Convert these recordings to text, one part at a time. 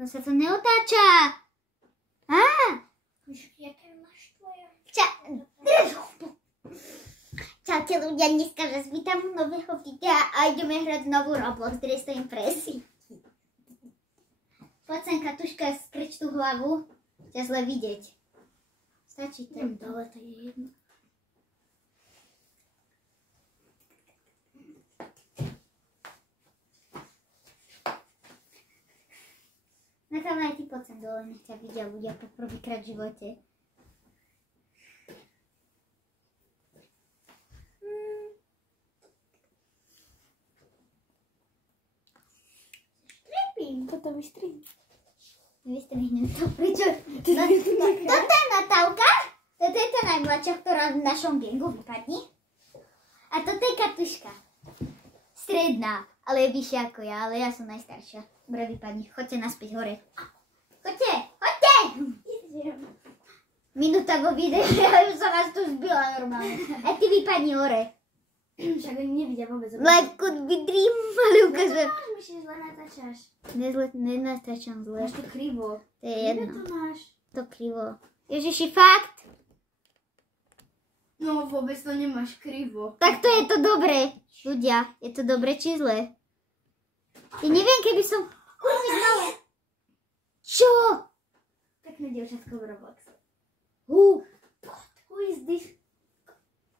No sa to neotáča. Á. Jaké máš tvoje? Čaute ľudia, dneska vás vítam u nového videa a ideme hrať novú Roblox Dress to Impress. Poď sem, Katuška, skrč tú hlavu. Ťa zle vidieť. Stačí to. Dole to je jedno. Natáľa, aj ty poď sem dole, nech ťa vidia ľudia po prvýkrát v živote. Toto vystrihnem. Vystrihnem to, prečo? Toto je Natálka, toto je tá najmladšia, ktorá v našom gangu vypadne. A toto je Katuška. Stredná, ale je vyššia ako ja, ale ja som najstaršia. Dobre, vypadni, choďte naspäť hore. Choďte, choďte! Minúta vo videu, ja už som vás tu zbila normálne. A ty vypadni hore. Však oni nevidia vôbec. Life could be dream, ale ukazujem. Myšli, zle natáčaš. Nenatáčam zle. Máš to krivo. To je jedno. Kde to máš? To krivo. Ježiši, fakt? No vôbec to nemáš krivo. Tak to je to dobré. Ľudia, je to dobré či zlé? Ja neviem, keby som... Čo? Pekné dievčatko v Robloxe. Who is this?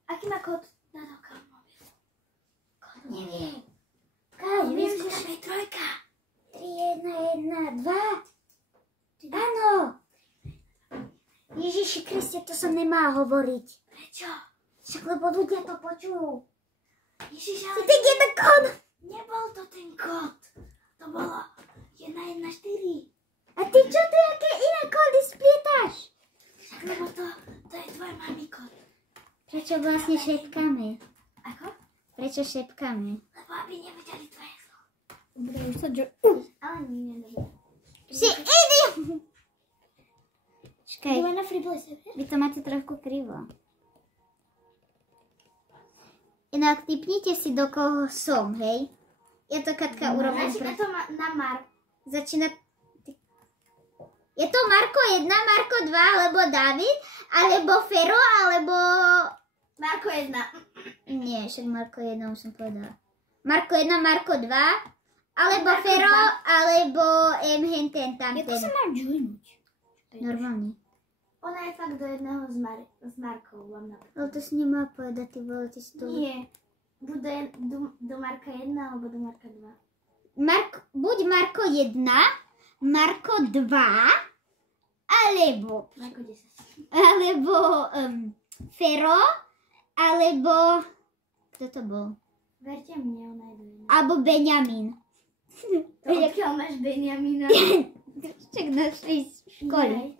Aký má kód? Natálka. Neviem. Viem, že tam je trojka. 3, 1, 1, 2. Áno. Ježiši Kriste, to som nemá hovoriť. Prečo? Však lebo ľudia to počujú. Ježiš, To ale je jeden kód. nebol to ten kód. To bolo 114. A ty čo tu, aké iné kódy splietaš? Však lebo to je tvoj mami kód. Prečo vlastne šepkáme? Ako? Prečo šepkáme? Lebo aby nevedeli tvoje slovo. Dobre, už sa Ale nie, nedobre. Si idi! Čakaj, Ideme na Freeplay server? vy to máte trošku krivo. Inak typnite si, do koho som, hej? Ja to, Katka, urobím Začína to na Mark. Začína... Je to Marko 1, Marko 2, alebo David, alebo Fero, alebo... Marko 1. Nie, však Marko 1 už som povedala. Marko 1, Marko 2, alebo Marko Fero, 2. alebo Henten, tamten. Ako sa mám joinúť? Normálne. Ona je fakt do jedného s Markou. Vám napríklad. Ale to si nemá povedať, ty vole, ty si to... Nie. Bude do Marka 1 alebo do Marka 2. Buď Marko 1, Marko 2, alebo... Marko 10. Alebo Fero, alebo... Kto to bol? Verte mne, ona je do jedného. Alebo Benjamin. To odkiaľ máš Benjamina? Však našej školy. Nej.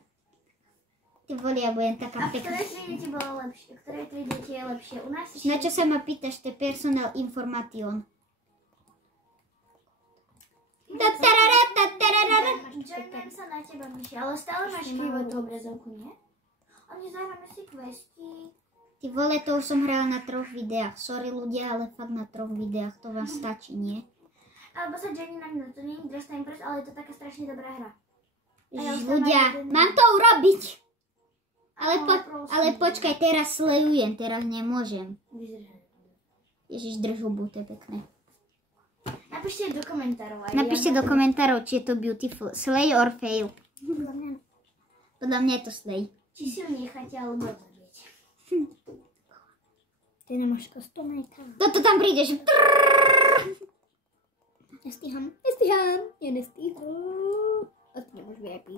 Ty voli, ja budem A taká v pekná. ktorej triede ti bolo lepšie? V ktorej triede ti je lepšie? U nás Na čo sa ma pýtaš, to je personal information. Joinujem sa na teba, Myši, ale stále máš krivo tú obrazovku, nie? Oni zaujímavé si questy. Ty vole, to už som hrala na 3 videách. Sorry ľudia, ale fakt na 3 videách. To vám stačí, nie? Alebo sa joinuj na mňa, to nie je Dress to Impress, ale je to taká strašne dobrá hra. Ježiš, ľudia, mám to urobiť. Ale počkaj, teraz slejujem, teraz nemôžem. Ježiš, drž hubu, to je pekné. Napíšte do komentárov. Napíšte do komentárov, či je to beautiful. Slay or fail. Podľa mňa je to slay. Či si ju necháte, alebo zabijete. Ty nemáš kostomejka. Toto tam prídeš. Nestíham. Ja nestíham. A ty nemáš VIP.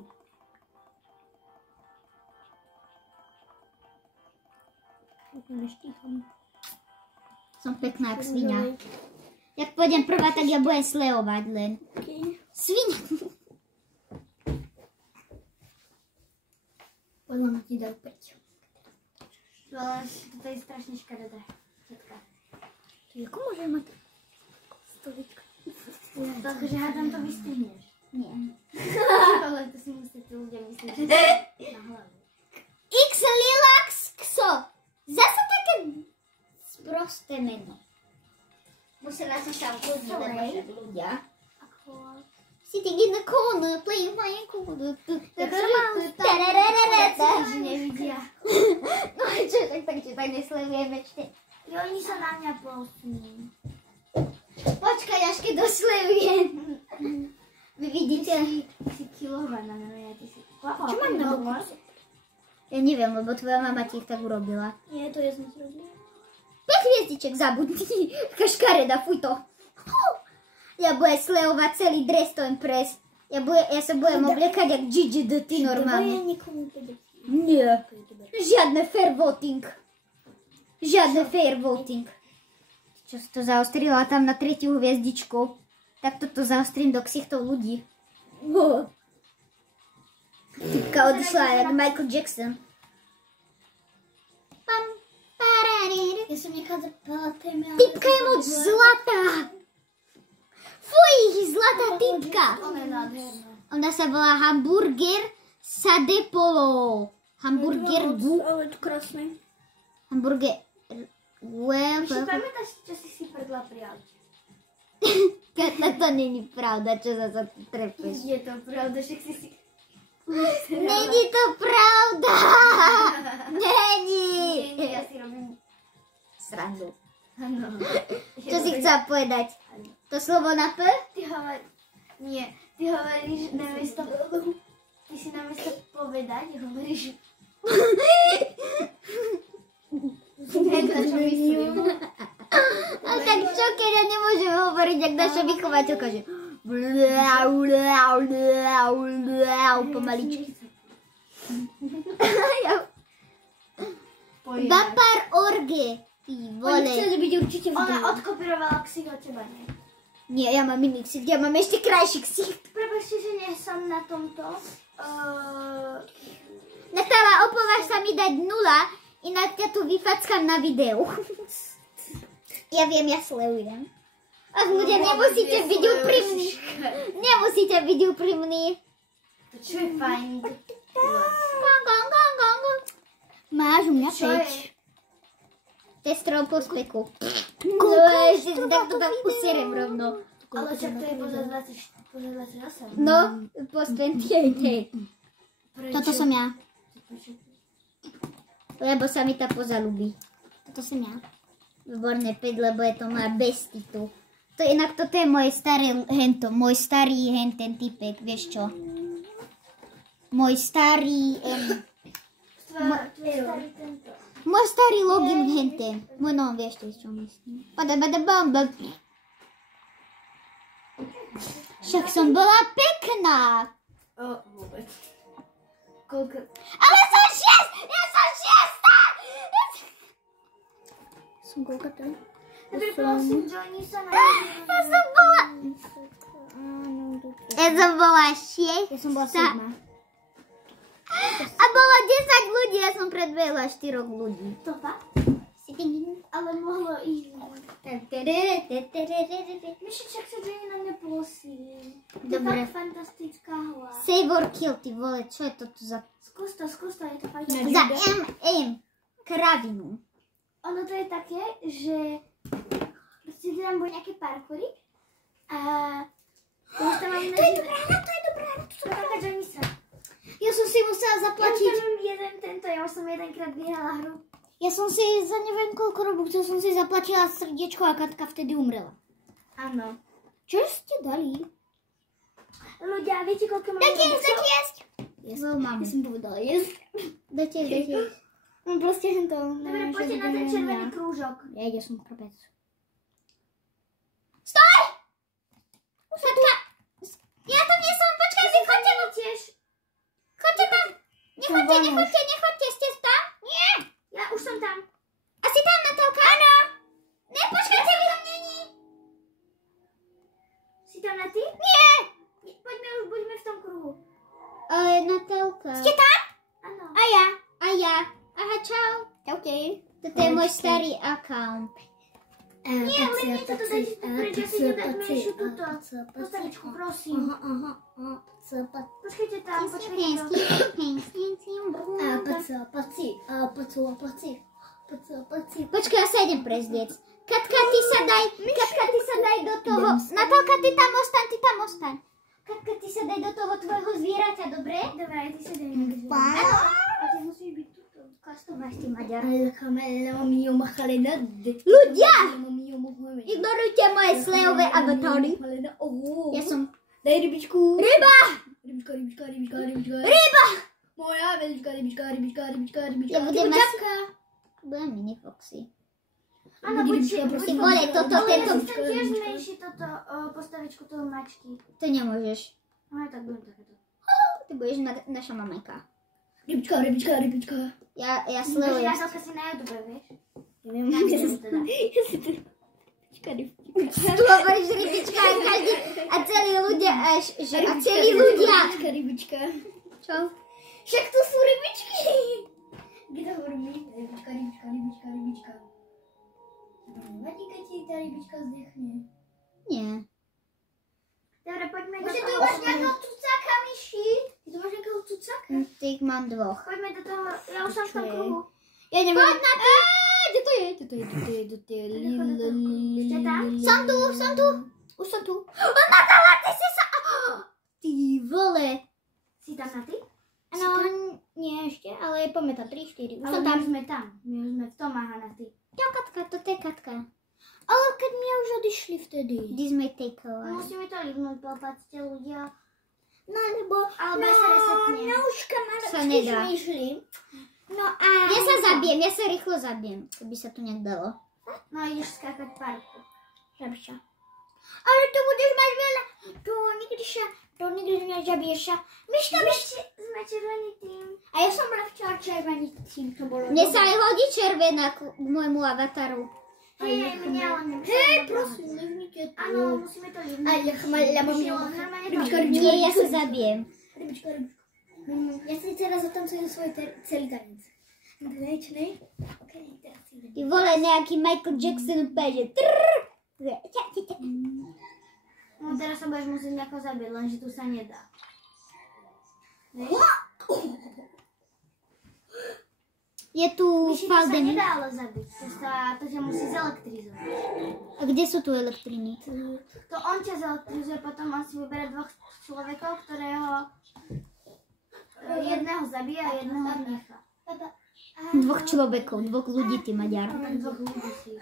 Ja nestíham. Som pekná jak svinia. Jak pôjdem prvá, tak ja budem slejovať len. Okay. Svinia. Podľa mňa ti dajú 5. Ale to je strašne škaredé. Všetka. Ako môže mať stolička? Takže hádam to vystrihneš. Nie. Ale to si musíte ľudia myslieť, že na hlavu. X Lilax Xo. Zase také sprosté meno. Musela som sa vkludniť, lebo však ľudia. Sitting in the corner, playing my corner. Že nevidia. No a čo, takže tak nesledujeme ešte. I oni sa na mňa posunú. Počkaj, až keď dosledujem. Vy vidíte? Si kilová na mňa, ty si... Čo mám na boku? Ja neviem, lebo tvoja mama ti ich tak urobila. Nie, to ja som si robila. 5 hviezdiček zabudni. Kaškareda, fuj to. Ja budem slejovať celý dres to impres. Ja sa budem obliekať jak Gigi D, ty normálne. Ja nikomu povedať. Nie. Žiadne fair voting. Žiadne fair voting. Čo si to zaostrila tam na 3. hviezdičku? Tak toto zaostrím do ksichtov ľudí. Typka odišla jak Michael Jackson. Pam, pararír. Ja som nechal zapala téme. Typka je moc zlatá. Fuj, zlatá typka. Ona je nádherná. Ona sa volá Hamburger Sadepolo. Hamburger gu. Ale to krásne. Hamburger... Už si pamätáš, čo si prdla pri aute? To není pravda, čo sa tu trepeš. Je to pravda, však si... Není to pravda! Není! Nie, ja si robím... Srandu. Áno. Čo si chcela povedať? To slovo na P? Nie, ty hovoríš namiesto... Ty si namiesto povedať, hovoríš... Neviem, čo myslím. Ale tak čo, keď ja nemôžem hovoriť, jak naša vychovateľka, že... Pomaličky. Bapar orge. Ty Oni vole. chceli byť určite v Ona odkopírovala ksich od teba, nie? Nie, ja mám iný ksicht, ja mám ešte krajší ksicht. Prepačte, že nie som na tomto. Natála, opováž sa mi dať 0, inak ťa tu vyfackám na videu. Ja viem, ja sledujem. Ach, ľudia, nemusíte byť úprimní. Nemusíte byť úprimní. To čo je fajn? Gong, gong, gong, gong. Máš u mňa Čo je? 5. To je strom po speku. No, ešte tak to tam usierem rovno. Ale však to je poza 28. No, po 28. Prečo? Toto som ja. Lebo sa mi tá poza ľubí. Toto som ja. Výborné 5, lebo je to moja bestitu. To inak toto je môj starý henten typek, vieš čo? Môj starý... Môj starý login henten. Môj no, vieš čo myslím. Badabadabamba. Však som bola pekná. Vôbec. Koľko? Ale som 6! Ja som 6! Som koľko to? Dobre, prosím, Johnny sa na... Ja som bola 6. Ja som bola 7. A bolo 10 ľudí, ja som predbehla 4 ľudí. To fakt? Ale mohlo ísť. Myši, však sa Johnny na mňa prosí. Dobre. To je fantastická hla. Save or kill, ty vole, čo je to tu za... Skús to, je to fajn. Za kravinu. Ono to je také, že proste tam bude nejaký parkourik a už tam mám... To je dobrá hra, to je dobrá hra. To taká Johnny sa. Ja som si musela zaplatiť. Ja tam mám jeden tento, ja už som jedenkrát vyhrala hru. Ja som si za neviem koľko robúcov som si zaplatila srdiečko a Katka vtedy umrela. Áno. Čo ste dali? Ľudia, viete koľko mám... Dajte jesť. Ja som povedala jesť. Dajte jesť. No proste to... Dobre, poďte na ten červený krúžok. Ja som krpec. Stoj! Katka! Ja tam nie som, počkaj, vy chodte mu. Tiež. Chodte tam. Nechodte, ste tam? Nie. Ja už som tam. A si tam, Natálka? Áno. Ne, počkajte, vy tam není. Si tam na ty? Nie. Poďme už, buďme v tom kruhu. Ale Natálka. Ste tam? Áno. A ja. Aha, čau. Čaute. Toto je môj starý account. Nie, ale nie, toto dajte tu preč, ja si nedajme ešte túto. Postavičku, prosím. Počkajte tam, počkajte tam. Počkaj, ja sa idem prezliec. Katka, ty sa daj do toho. Natálka, ty tam ostaň. Katka, sa daj do toho tvojho zvieraťa, dobre? Dobre, aj ty sa daj na gazovú. Áno. A ty musíš byť tuto. Kastováš ty, Maďar. Ľudia! Ignorujte moje slejové avatáry. Ja som... Daj rybičku. Ryba! Rybička. Ryba! Moja rybička. Ja budem budem mini Foxy. Áno, Ty vole, toto, tento... Chcem tiež zmenšiť toto postavičku toho mačky. To nemôžeš. No tak budem takéto. Ty budeš naša maminka. Rybička. Ja Budeš sledujem. názovka si na YouTube, vieš? Neviem, Tu hovoríš rybička a každý... A celí ľudia... A celí ľudia... Rybička. Čo? Však to sú rybičky. Kde to hovorím? Rybička. Nevadí, keď ti tá rybička zdechne. Nie. Dobre, poďme do Bože, tu toho. máš nejakého cucáka, myši. Ty tu máš nejakého cucáka? Tých mám dvoch. Poďme do toho. Ja už som v tom kruhu. Ja nemám. Poď na ty! Kde to je? Ste tam? Som tu. Už som tu. Natala, ty si sa... Ty vole. Si tam na ty? No, nie ešte, ale poďme tam 3, 4. Už Ale som my tam. už sme tam. My už sme v tom aha na ty. Čo, Katka? Toto je Katka. Ale keď mňa už odišli vtedy. This may take a while. Musíme to livnúť, popáčte ľudia. No, lebo... Ale sa resetne. No, už Sa kamarátsky nedá. šmýšli. No a... Ja sa rýchlo zabijem, keby sa to nejak dalo. No ideš skákať parku. Lepšia. Ale to budeš mať veľa. To nikdy nezabiješ sa. Myška. Sme červený tým. A ja som lepšia červený tým, to bolo. Mne sa aj hodí červená k môjmu avataru. Hej, mňa ale nemusíme. Hej, prosím, nevnite tu. Áno, musíme to livnúť. Aj, lebo mi... Rybička. Nie, ja sa zabijem. Rybička. Ja si teraz zatancujem svoj celý tanec. Nej. Okej, teraz idem. Ty vole, nejaký Michael Jackson úplne, že No teraz sa budeš musieť nejako zabiť, lenže tu sa nedá. Vieš? Je tu Myši, to sa Faldemir. nedá ale zabiť. To ťa musí zelektrizovať. A kde sú tu elektriny? To on ťa zelektrizuje, potom on si vyberie dvoch človekov, ktorého jedného zabije a jedného nechá. Dvoch človekov, dvoch ľudí, ty Maďar. Dvoch ľudí si.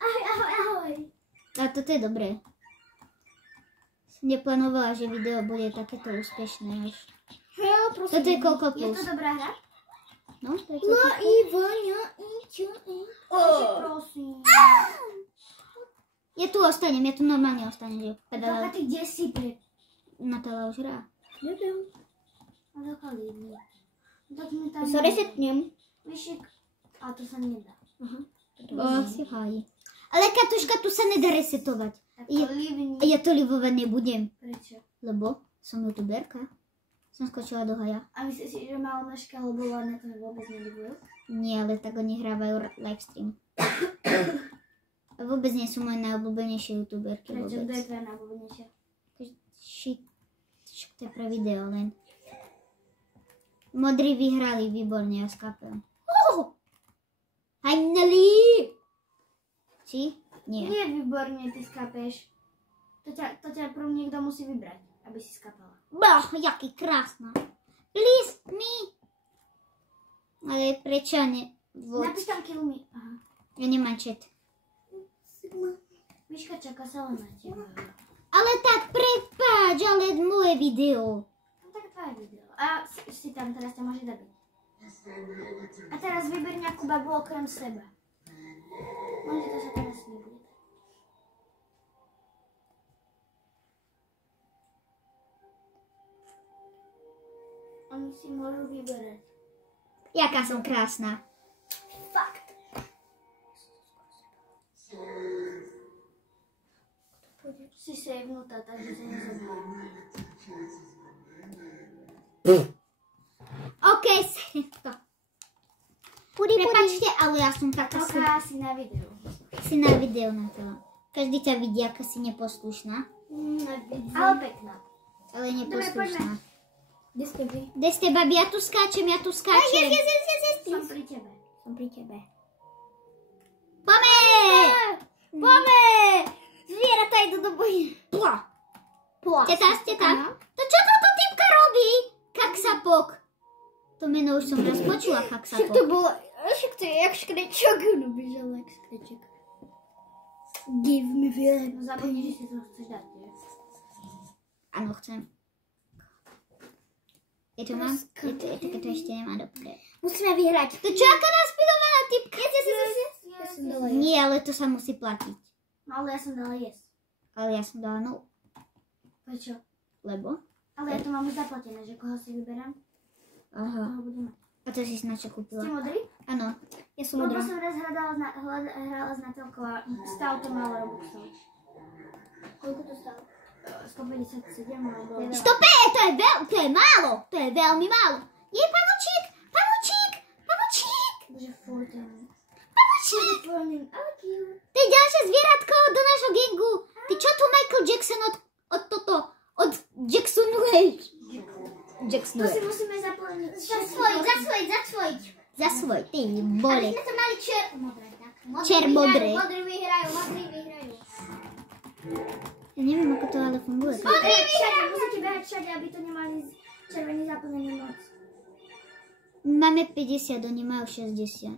Ahoj. A toto je dobré. Som neplánovala, že video bude takéto úspešné až. Toto je koľko Je plus? to dobrá hra? No, to je koľko plus? Prosím. Ja tu ostanem, ja tu normálne ostanem, že Doka, pedala. ty kde si pre... Natala už hrá. Neviem. A doka líbne. Tak mi tam... To sa resetnem. Myšik... A to sa nedá. O, si hájí. Ale Katuška, tu sa nedá resetovať. Tak to líbne. A ja to livovať nebudem, Prečo? lebo som youtuberka. Som skočila do haja. A myslíš si, že malo nožka, lebo ladne to vôbec nelibujú? Nie, ale tak oni hrávajú livestream. A vôbec nie sú moje najobľúbenejšie youtuberky Prečo? Kto je vôbec. tvoja najobľúbenejšia? Shit. Však to je pre video len. Modrí vyhrali, výborne, ja skápem. Finally! Či? Nie. Nie, výborne, ty skapeš. To ťa prv niekto musí vybrať, aby si skapala. Boh, jaký krásna. Please, me. Ale prečo ne? Napíš tam kill me. Aha. Ja nemám chat. Myška čaká sa len na teba. Ale tak prepáč, ale moje video. No tak tvoje video. A si tam, teraz ťa môže zabiť. A teraz vyber nejakú babu okrem seba. Môže to sa teraz nebude. Oni si môžu vyberať. Jaká som krásna. Fakt. Si savenutá, takže sa nezabijem. OK, to. Prepačte, ale ja som taká Toka si na videu. si na video na to. Každý ťa vidí, aká si neposlušná. Ale pekná. Ale neposlušná. Kde ste vy? Kde ste, babi? Ja tu skáčem, ja tu skáčem. Som pri tebe. Som pri tebe. Pome! Zvieratá idú do boja. Teta. To čo táto typka robí? Kaksapok. To meno už som raz počula, Však to Kaksapok. bolo, však to je jak škrečok, no bežal jak škrečok. Give me that. No zabudni, že si to chceš dať, nie? Áno, chcem. Je to mám? Je to ešte nemá dobre. Musíme vyhrať. To čo, aká naspilovaná typka? Ja som dala Nie, ale to sa musí platiť. No ale ja som dala yes. Ale ja som dala no, Prečo? lebo? Ale ja to mám už zaplatené, že koho si vyberám, Aha. toho budem mať. A to si na čo Ste kúpila? modrý? Áno. Ja som Lebo modrá. som raz hrala s Natálkou a stál to málo robuxov. Koľko to stálo? 157 alebo... Stope, to je málo. To je veľmi málo. Je pavučík. Bože, fuj, ten... Pavučík. To je ďalšie zvieratko do nášho gengu. Ty čo tu Michael Jackson od Jacksonuješ? To si musíme zaplniť. Zasvoj, ty Ale bole. sme to mali modré, tak. Čermodré. Modrý vyhrajú. Ja neviem, ako to ale funguje. Musíte behať všade, aby to nemali červený zaplnený moc. Máme 50, oni majú 60.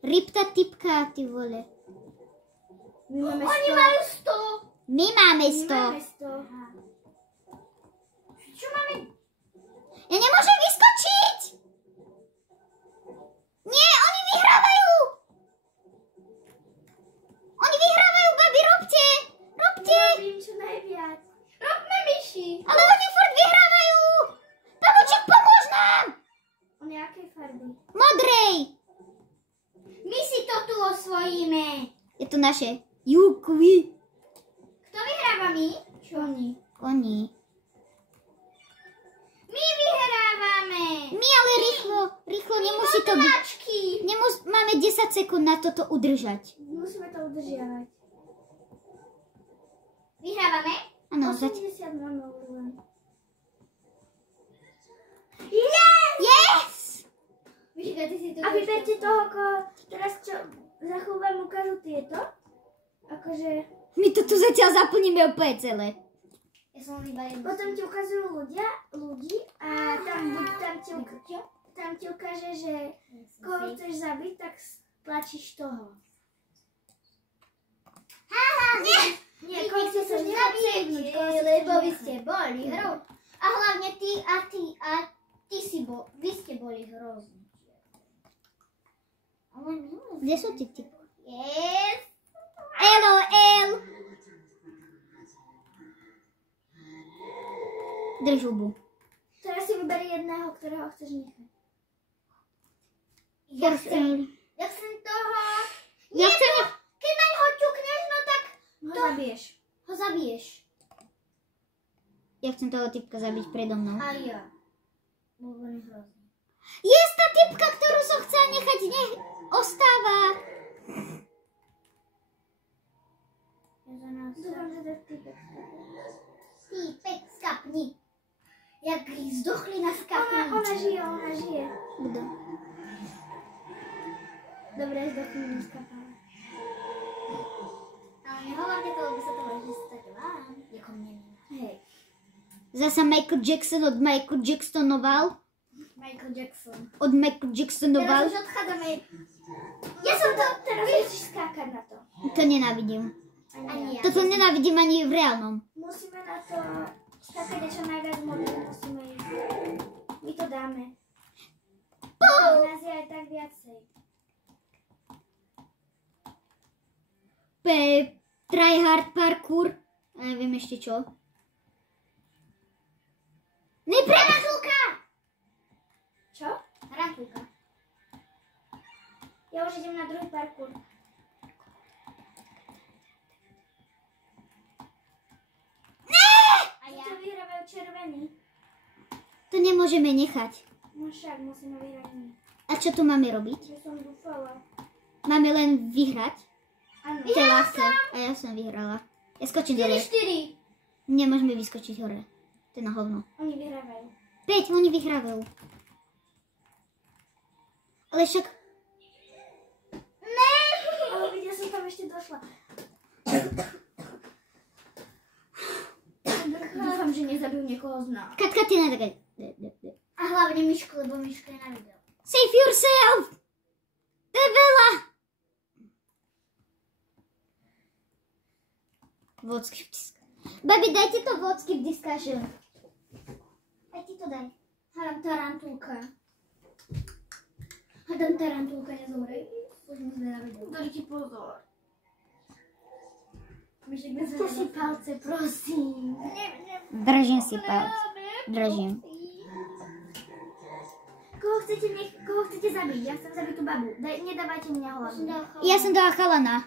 Ripta typka, ty vole. Oni majú 100. My máme 100. Máme 100. Čo máme? Ja nemôžem vyskočiť! Nie, oni vyhrávajú! Babi, robte! Robím čo najviac. Robme myši. Ale oni furt vyhrávajú! Pavučík, pomôž nám! On je akej farby? Modrej! My si to tu osvojíme. Je to naše. Jukvi. Kto vyhráva my? Čo oni? Oni. My vyhrávame. My ale rýchlo, nemusí to byť. Mačky. Máme 10 sekúnd na toto udržať. Musíme to udržiavať. Áno, Vyhrávame? 80 máme len. Yes! Vyška, ty si tu. A vyberte toho, teraz čo za chvíľu vám ukážu tieto. Akože... My to tu zatiaľ zaplníme úplne celé. Ja som iba jednu. Potom ti ukazujú ľudí a tam ti ukáže, že koho chceš zabiť, tak tlačíš toho. Nie, koho chceš zabiť, lebo vy ste boli hrou. A hlavne ty a ty si vy ste boli hrozní. Kde sú ty? Yes. LOL! Drž hubu. Teraz si vyberi jedného, ktorého chceš nechať. Ja chcem toho. Ja chcem... Keď na ňo ťukneš, no tak Ho zabiješ. Ja chcem toho typka zabiť predo mnou. a ja. Bol veľmi hrozný. Je tá typka, ktorú som chcela nechať, nech ostáva. Dúfam, že to je typek. Týpek, skapni. Jak zdochlina skapni. Ona žije. Kto? Dobre, zdochnú skapala. Ale nehovorte to, lebo sa to môže stať vám. Jako mne. Hej. Zasa Michael Jackson od Michael Jacksonoval. Michael Jackson. Od Michael Jacksonoval. Teraz už odchádzame. Ja som to, teraz musíš skákať na to. To nenávidím. Ani ja. Toto nenávidím ani v reálnom. Musíme na to skákať čo najviac modrý, musíme ísť. My to dáme. Nás je aj tak viacej. Tryhard parkour. A neviem ešte čo. Ranatulka! Čo? Ranatulka. Ja už idem na druhý parkour. A ja. To vyhrávajú červení. To nemôžeme nechať. No však musíme vyhrať my. A čo tu máme robiť? Ja som dúfala. Máme len vyhrať? Áno. To je ľahké. A ja som vyhrala. Ja skočím dole. 4. Nemôžeme vyskočiť hore. To je na hovno. Oni vyhrávajú. 5, oni vyhrávajú. Ale však... Ale videla som tam ešte došla. že nezabijú niekoho z nás. Katka, ty na také... A hlavne Myšku, lebo Myška je na videu. Save yourself! To je veľa! Vodský v disk. Babi, dajte to vodský v discussion. Aj ty to daj. Hádam tarantulka. Nezomrej. Už mi sme na videu. Drž ti pozor. Myšek, držte si palce, prosím. Držím si palce. Držím. Koho chcete zabiť? Ja chcem zabiť tú babu. Nedávajte mňa hlavu. Ja som dala chalana.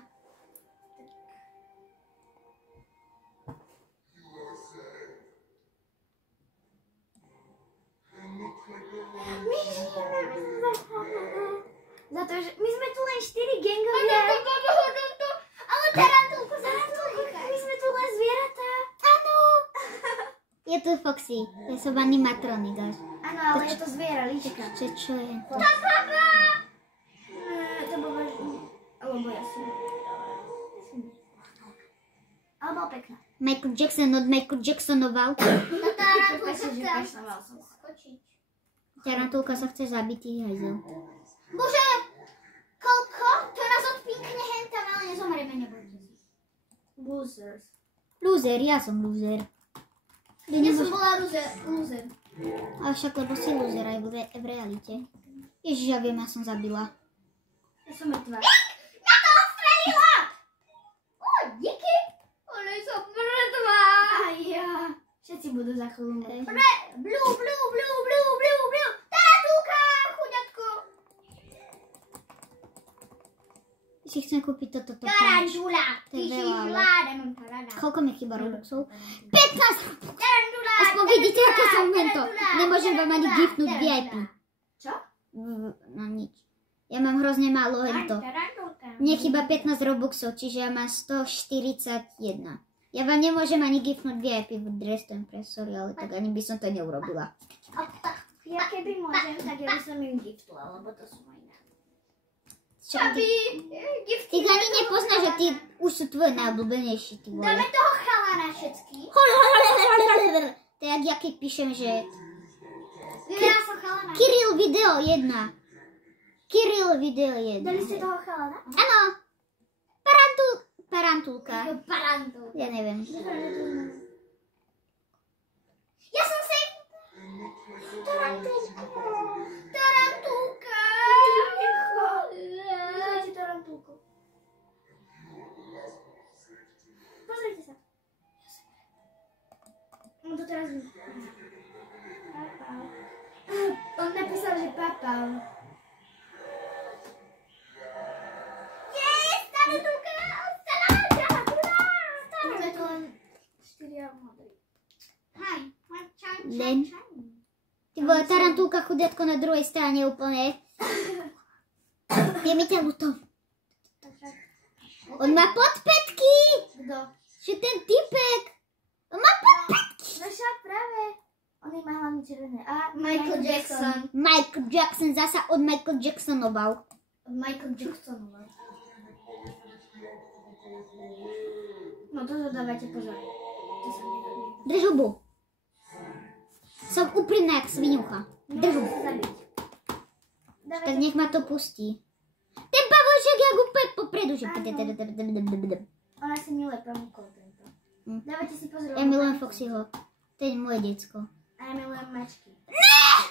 Za to, že my sme tu len 4 gangovia. Ale tarantulku, My sme tu len zvieratá. Áno. Je tu Foxy. Ja som animatronik. Áno, ale je to zviera, líčka. Čo je? To bol váš... Alebo ja si... Ale bol pekná. Michael Jackson od Michael Jacksonoval. Na tarantulka Prepáčte, že chcem kašľaval som. skočiť. Tarantulka sa chce zabiť, ty hajzel. Bože, koľko? To nás odpínkne hentam, ale nezomrieme, nebojte si. Losers. Loser, ja som loser. Ja som bola loser. Ale však lebo si loser aj v realite. Ježiš, ja viem, ja som zabila. Ja som mŕtva. Na to odstrelila! Ó, díky. Ale som mŕtva. A ja. Všetci budú za chvíľu mŕtvi. Blú. Tarantulka, chuďatko. Si chcem kúpiť toto punch. Tarantula. To Ty je si veľa, ale- zlá, nemám tarada. Koľko mi chýba Robuxov? 15! Tarantula. Aspoň vidíte, aké som hento. Nemôžem vám ani giftnúť VIP. Čo? No nič. Ja mám hrozne málo hento. Tarantulka. Mne chýba 15 Robuxov, čiže ja mám 141. Ja vám nemôžem ani giftnúť VIP v Dresden Press, sorry, ale tak ani by som to neurobila. Ja keby môžem, tak ja by som im giftla, lebo to sú moje námy. Ty ani nepoznáš, že ty už sú tvoje najobľúbenejší, ty vole. Dáme toho chalana všetky. To je jak keď píšem, že Ja som chalana. Kiril video 1. Kiril video 1. Dali ste toho chalana? Áno. Parantulka. Parantu. Ja neviem. Ja som safe. Tarantulka. Nechajte tarantulku. Pozrite sa. On to teraz vidí. Papau. On napísal, že papau. Yes, tarantulka. Máme tu len 4 modrý. Hej. Len. Ty vole, tarantulka chudiatko na druhej strane úplne. Je mi ťa ľúto. On má podpätky. Kto? Že ten typek. On má podpätky. No však práve. On má hlavne červené. A Michael Jackson. Michael Jackson zasa od Michael Jacksonoval. Michael Jackson. No to dávajte pozor. To sa nedá. Drž hubu. Som úprimná jak sviňucha. Drž hubu. Tak nech ma to pustí. Ten pavúček jak úplne popredu. Že... Ona si miluje pamukov tento. Dávajte si pozor. Ja milujem Foxyho. To je moje decko. A ja milujem mačky. Žiješ?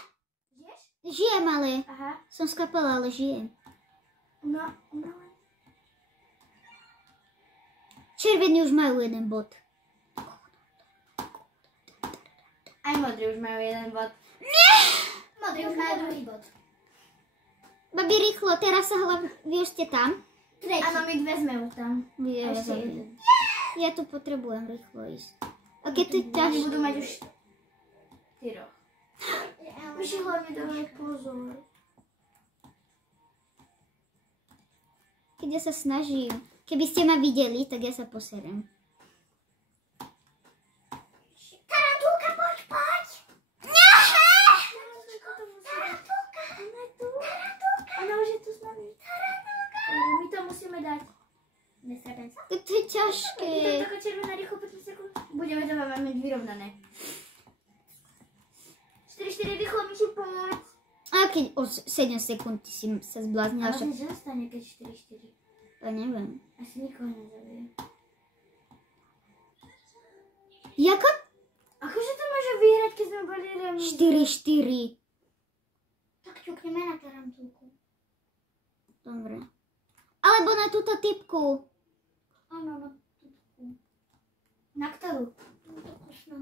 Žijem, ale Aha. som skapala, ale žijem. No. Červení už majú jeden bod. Aj modrí už majú jeden bod. Modrý už majú druhý bod. Babi, rýchlo, teraz sa hlavne... Vy už ste tam? Tretí. Áno, my dve sme už tam. Ja, A ešte jeden. ja tu potrebujem rýchlo ísť. A keď to je Oni ťažšie... budú mať už 4. Myši hlavne dávaj pozor. Keď ja sa snažím. Keby ste ma videli, tak ja sa poserem. Tarantulka, poď. Ona už je tu s nami. My to musíme dať. Nesrapem sa. To je ťažké. Taká červená rýchlo 15 sekúnd. Budeme to máme vyrovnané. keď o 7 sekúnd ty si sa zbláznila. Ale že nastane, keď 4-4. To neviem. Asi nikoho nezabije. Jako? Akože to môže vyhrať, keď sme boli remízy? 4-4. Tak ťukneme na tarantulku. Dobre. Alebo na túto typku. Áno, na tutku. Na ktorú?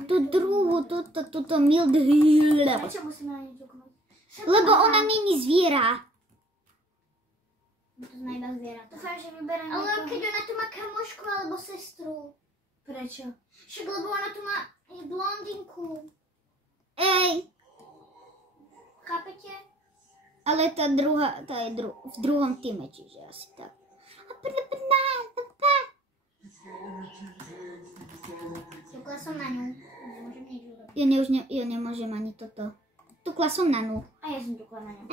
Tú druhú, túto mild. Prečo musíme na ňu ťuknúť? Lebo ona není zviera. To sme iba zvieratá. Dúfam, že vyberám Ale niekoho. keď ona tu má kamošku alebo sestru. Prečo? Však lebo ona tu má blondinku. Ej, Chápete? ale tá druhá, tá je v druhom týme, čiže asi tak. Ťukla som na ňu. Nemôžem nič urobiť. Ja nemôžem ani toto. Tukla som na ňu. A ja som tukla na ňu.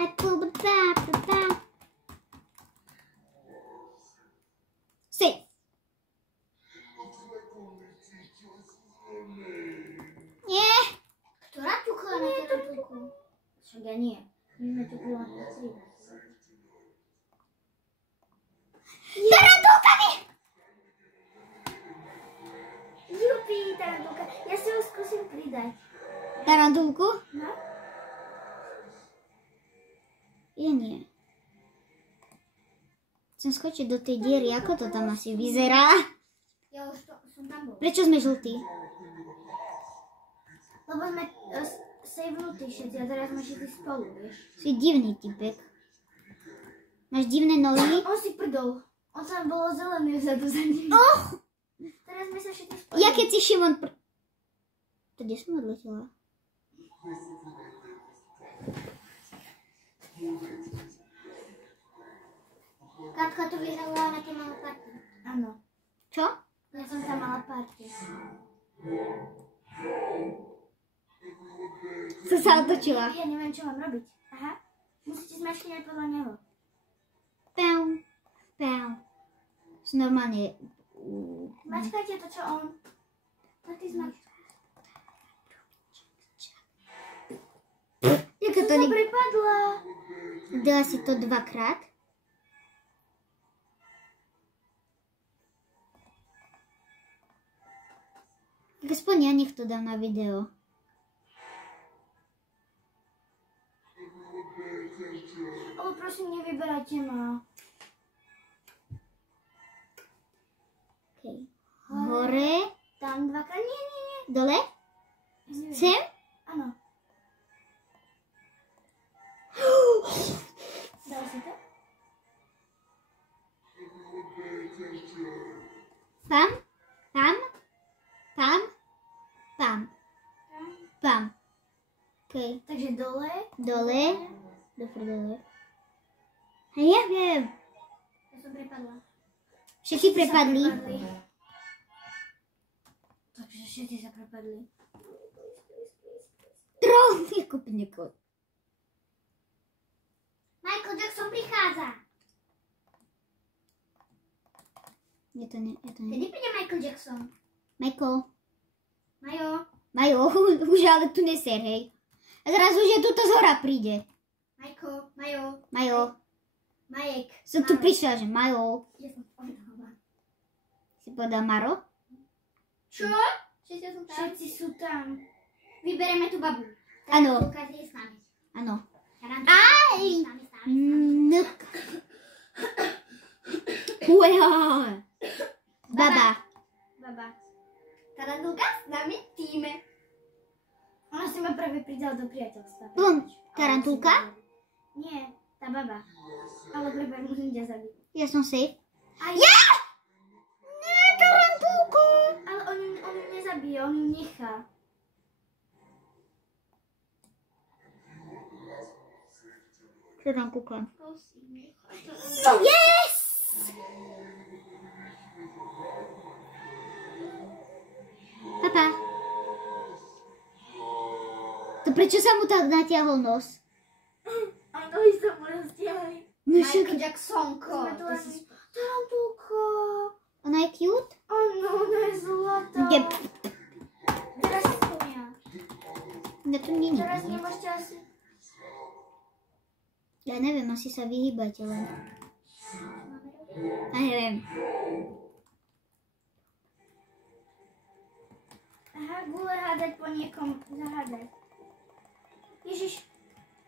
Safe. Nie. Ktorá ťukla na tarantulku? Však ja nie. My sme tukli len na 3. Tarantulka mi! Jupi, tarantulka. Ja si ho skúsim pridať. Tarantulku? No? Ja nie. Chcem skočiť do tej diery, ako to tam asi vyzerá? Ja už som tam bol. Prečo sme žltí? Lebo sme savenutí všetci a teraz sme všetci spolu, vieš. Si divný typek. Máš divné nohy? On si prdol. On tam bolo zelený vzadu za ním. Och! Teraz sme sa všetci spolu. Ja keď si Šimon... To kde som odletela? Katka to vyhrala na tej malé party. Áno. Čo? Ja som tam mala party. Som sa otočila. Ja neviem, čo mám robiť. Aha. Musíte zmačkať podľa neho. Pau, pau. Som normálne... Mačkajte to, čo on. No ty zmačkaj. Ako to Som ne... pripadla. Dala si to 2-krát? Tak aspoň ja nech to dám na video. Ale prosím, nevyberajte ma. Okay. Hore, Tam dvakrát. Nie. dole, Ja neviem. sem. Áno. Dal si to? Pam, pam, pam, pam, pam. Okay. Takže dole. Dole, do prdele. A ja viem. Ja som prepadla. Všetci prepadli. Takže všetci sa prepadli. Troll, ako pneko. Michael Jackson prichádza. Je to ne. Kedy príde Michael Jackson? Michael. Majo, Už ale tu neser, hej. A zrazu, že tuto z hora príde. Majo, Majek. Som tu prišla, že Majo. Ja som povedala. Si povedal Maro? Čo? Všetci sú tam. Všetci sú tam. Vybereme tú babu. Áno. Tarantulka je s nami. Áno. Tarantulka je s nami. Nuk. Ueha. Baba. Tarantulka s nami v týme. Ona si ma práve pridala do priateľstva. Tarantulka? Nie, tá baba. Ale prepáč, musím ťa zabiť. Ja som safe. Aj, Ja! Nie, tarantulku. ale on ju nezabije, on ju nechá. Čo tam kúkam? Prosím. Yes! Papa. To prečo sa mu tak natiahol nos? A nohy sa mu rozdiahli. Michael Jacksonko. Tarantulka. Ona je cute? Áno, ona je zlatá. Jep. Teraz som ja. Ja tu nie Teraz nemôžete asi... Ja neviem, asi sa vyhýbajte len. Ja neviem. Aha, gule hádať po niekom, zahádať. Ježiš,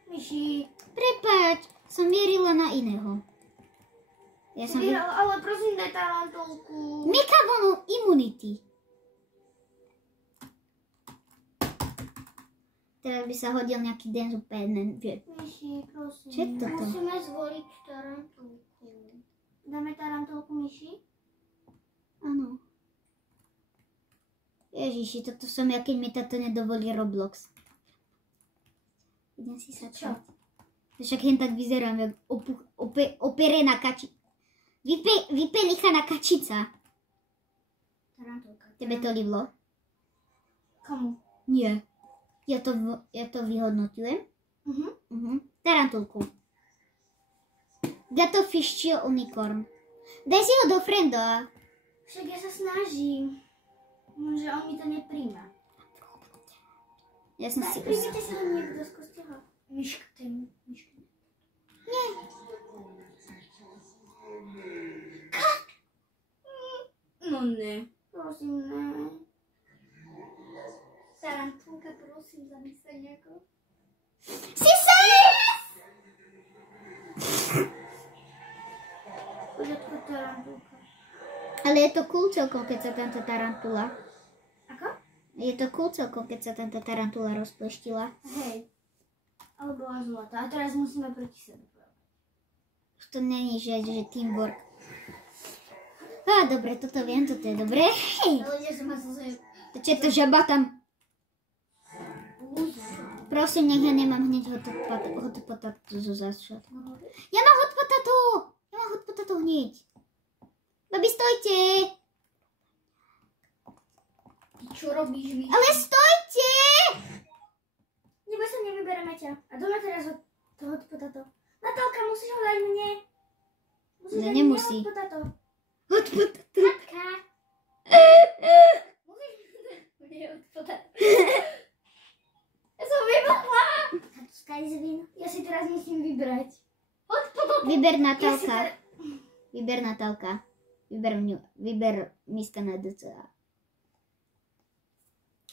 myši. Prepáč, som mierila na iného. Ja som... Ale prosím, daj tarantulku. Mikavonu immunity. Teraz by sa hodil nejaký den super, že... Myši, prosím. Čo je toto? Musíme zvoliť tarantulku. Dáme tarantulku, myši? Áno. Ježiši, toto som ja, keď mi táto nedovolí Roblox. Idem si sa Čo? Však jen tak vyzerám, jak operená kačica. Vypelichaná kačica. Tarantulka. Tebe to líbilo? Komu? Nie. Ja to vyhodnotujem. Tarantulku. Gato Fischio Unicorn. Daj si ho do frienda. Však ja sa snažím. Že on mi to nepríjma. Ja som si... Príjmite si ho niekto, skúste ho. Myška, to je myška. Nie. No ne. Prosím, ne. Tarantulka, prosím, zamyslej nejako. Si safe! Poďatko tarantulka. Ale je to cool celkom, keď sa tento tarantula... Ako? Je to cool celkom, keď sa tento tarantula rozpleštila. Hej. Ale bola zlatá. A teraz musíme proti sebe. To není, že teamwork. Á, dobre, toto viem, toto je dobré. Hej. Ale ja som ma zase... To čo je to žaba tam? Prosím, nech ja nemám hneď hot potato zo začiatku. Ja mám hot potato! Ja mám hot potato hneď. Babi, stojte! Ty čo robíš, vy? Ale stojte! Neboj sa, nevybereme ťa. A doma teraz to hot potato. Natálka, musíš ho dať mne. Musíš Ne, dať nemusí. mne hot potato. Hot potato. Matka. Musíš dať mne hot potato. Ja som vybuchla. Ja si teraz musím vybrať. Hot potato. Vyber Ja si Natálka. teraz... Vyber Natálka. Vyber miska na DCA.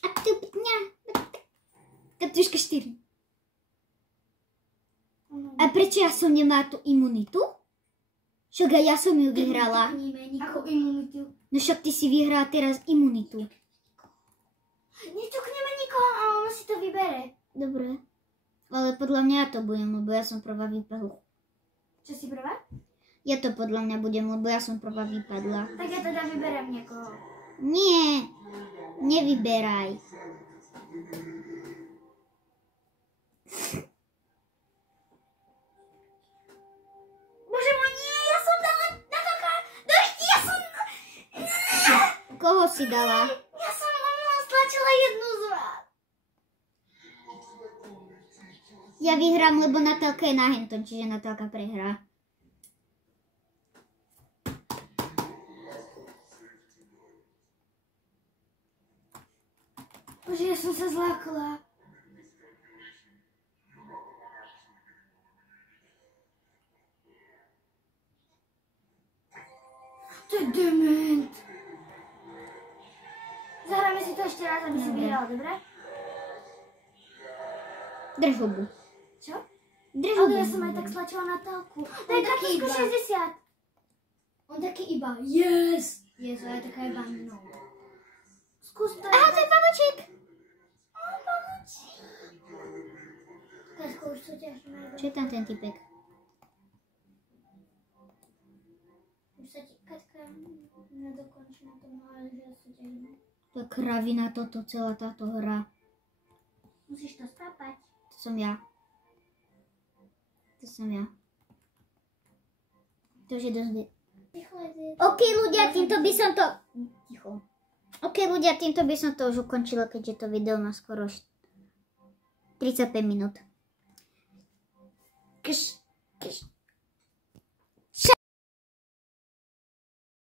A tu pňa. Katuška 4. A prečo ja som nemá tú imunitu? Však aj ja som ju vyhrala. Ako imunitu. No však ty si vyhrala teraz imunitu. Neťukneme nikoho a ono si to vybere. Dobre. Ale podľa mňa ja to budem, lebo ja som prvá vypadla. Čo si prvá? Ja to podľa mňa budem, lebo ja som prvá vypadla. Tak ja teda vyberem niekoho. Nie. Nevyberaj. Bože môj, nie, ja som dala na taká... Došti, ja som... Koho si dala? Ja som stlačila jednu z vás. Ja vyhrám, lebo Natálka je na henton, čiže Natálka prehrá. Bože, ja som sa zlákla. To je dement. Zahráme si to ešte raz, aby si vyhrala, dobre? Drž hubu. Čo? Drž Ale hubu. ja som aj tak stlačila Natálku. To je On taký taký iba. 60. On taký iba, yes! Yes, a ja taká iba no. Skús to. Aha, to je pavučík. Kasko, už to ťažné. Čo je tam ten typek? Už sa ti Katka nedokončí na tom, ale že ja súťažíme. To je kravina toto, celá táto hra. Musíš to stápať. To som ja. To som ja. To už je dosť... OK, ľudia, týmto by som to... Ticho. OK, ľudia, týmto by som to už ukončila, keďže to video má skoro 35 minút. Kš.